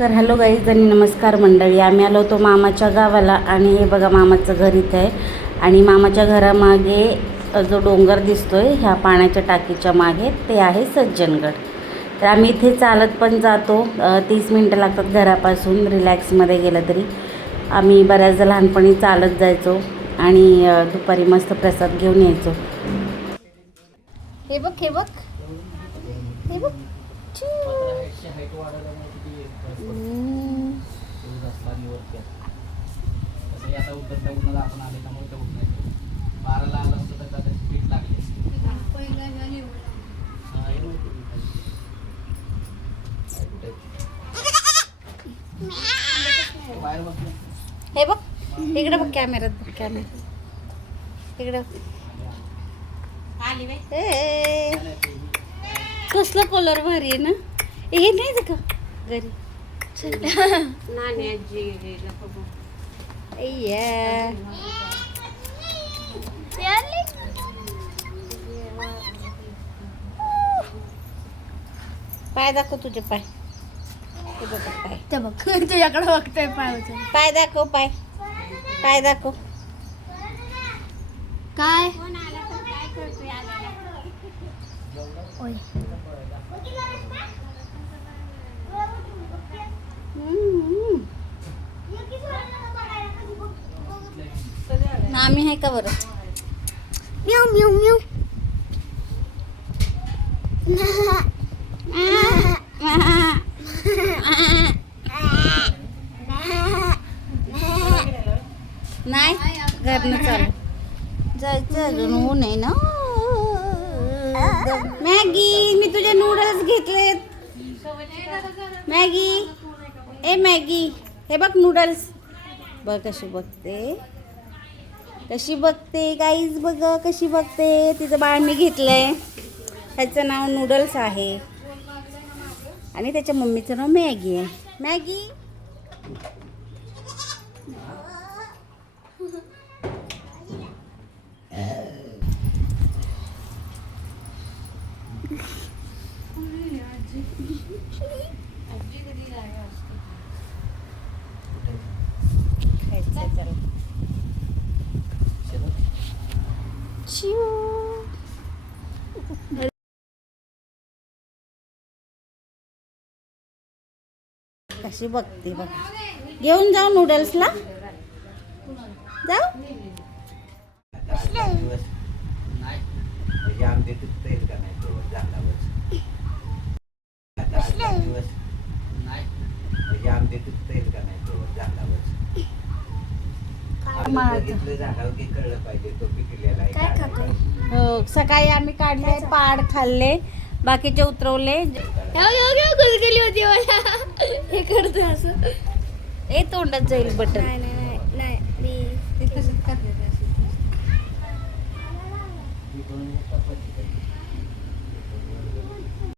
तर hello guys आणि नमस्कार मंडळी. आम्ही आलो होतो मामाच्या गावाला आणि हे बघा मामाचं घर इथं आहे. आणि मामाच्या घरामागे जो डोंगर दिसतोय ह्या पाण्याच्या टाकीच्या मागे ते आहे सज्जनगड. तर आम्ही इथे चालत पण जातो. 30 मिनटं लागतात घरापासून. रिलॅक्समध्ये गेलं तरी आम्ही बऱ्याचदा लहानपणी चालत जायचो आणि दुपारी मस्त प्रसाद घेऊन यायचो. हे बघ हे बघ हे बघ हे बघ इकडे बघ कॅमेऱ्यात बघ कॅमेरा इकडे कसलं कलर भारी आहे ना. हे नाही का घरी पाय दाखव तुझे पाय. ते बघ तुझ्याकडे बघतोय पाय दाखव पाय पाय दाखव. काय नामी आहे का बरं. म्याव म्याव म्याव नाही घरनं चालू जायचं अजून ऊन आहे ना. मॅगी मी तुझे नूडल्स घेतलेत. मॅगी ए मॅगी हे बघ नूडल्स बघ कशी बघते गाईज बघ कशी बघते. तिचं बाळ मी घेतलंय. ह्याचं नाव नूडल्स आहे आणि त्याच्या मम्मीचं नाव मॅगी आहे. मॅगी कशी बघते बघ. घेऊन जाऊ नूडल्सला जाऊ. हो सकाळी आम्ही काढले पाड खाल्ले बाकीचे उतरवले. गेली होती मला हे करतो असं ए तोंडात जाईल बटन. नाही